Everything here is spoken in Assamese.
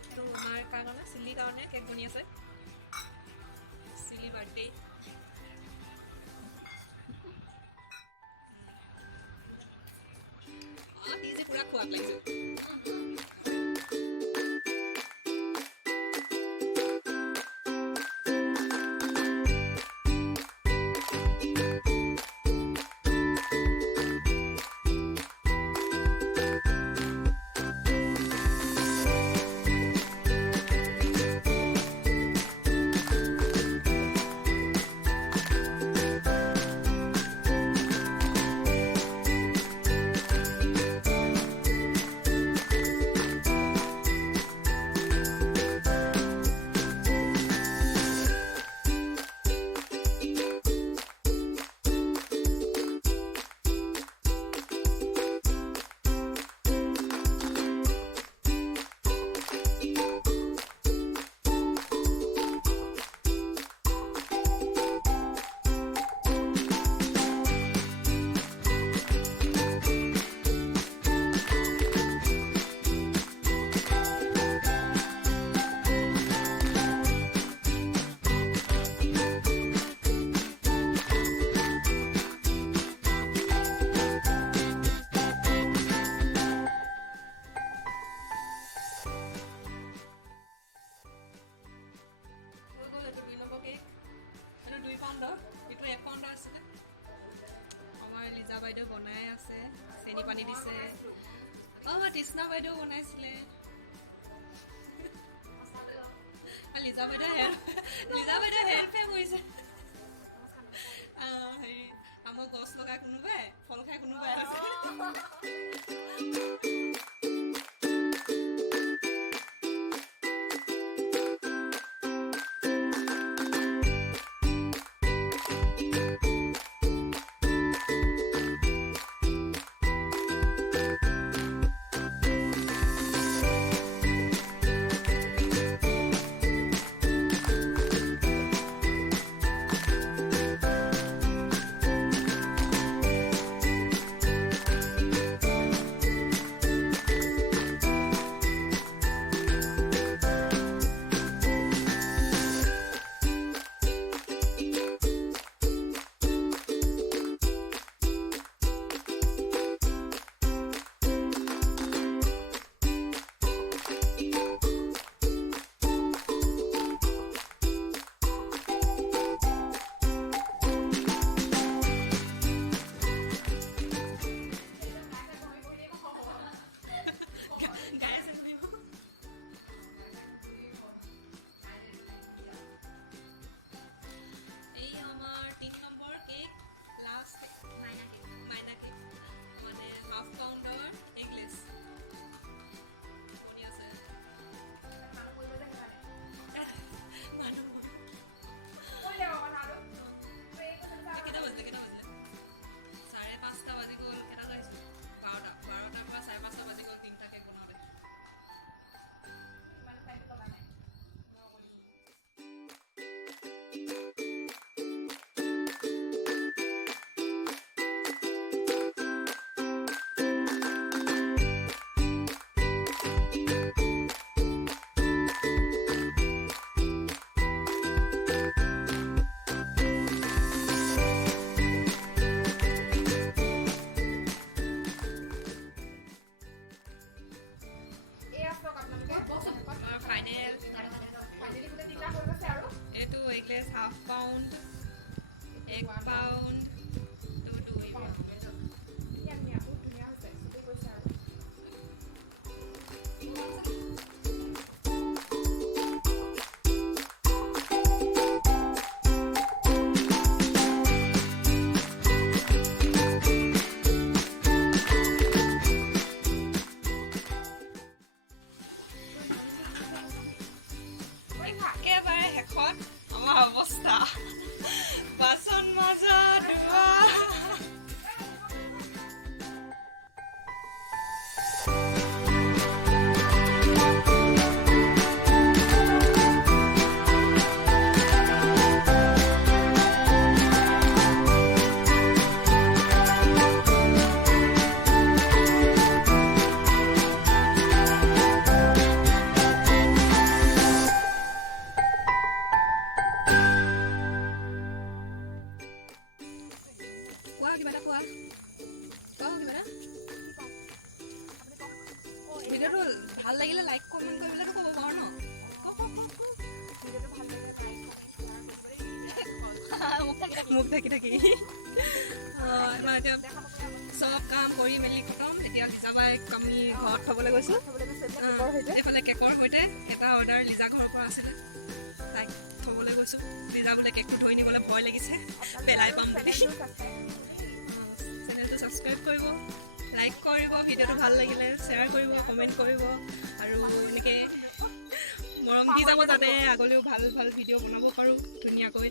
এইটো আমাৰ কাৰণে চিলি কাৰণে কেক বনি আছে চিলি বাৰ্থডে তিজি পুৰা খোৱাক লাগিছে লিজা বাইদেউ বনাই আছে চেনি পানী দিছে তৃষ্ণা বাইদেউ বনাইছিলে লিজা বাইদেউ হেল্পে কৰিছে হেৰি আমাৰ গছ লগাই কোনোবাই ফল খাই কোনোবাই আছে half pound, egg pound, অৱস্থা বাচন মাজা ধোৱা মুখ ঢাকি ঢাকি আমাৰ এতিয়া চব কাম কৰি মেলি খতম এতিয়া লিজাবাই আমি ঘৰত থ'বলৈ গৈছোঁ এইফালে কেকৰ সৈতে এটা অৰ্ডাৰ লিজা ঘৰৰ পৰা আছিলে তাইক থ'বলৈ গৈছোঁ লিজা বোলে কেকটো থৈ নিবলৈ ভয় লাগিছে পেলাই পাম বুলি চেনেলটো ছাবস্ক্ৰাইব কৰিব লাইক কৰিব ভিডিঅ'টো ভাল লাগিলে শ্বেয়াৰ কৰিব কমেণ্ট কৰিব আৰু এনেকৈ মৰম দি যাব যাতে আগলৈও ভাল ভাল ভিডিঅ' বনাব পাৰোঁ ধুনীয়াকৈ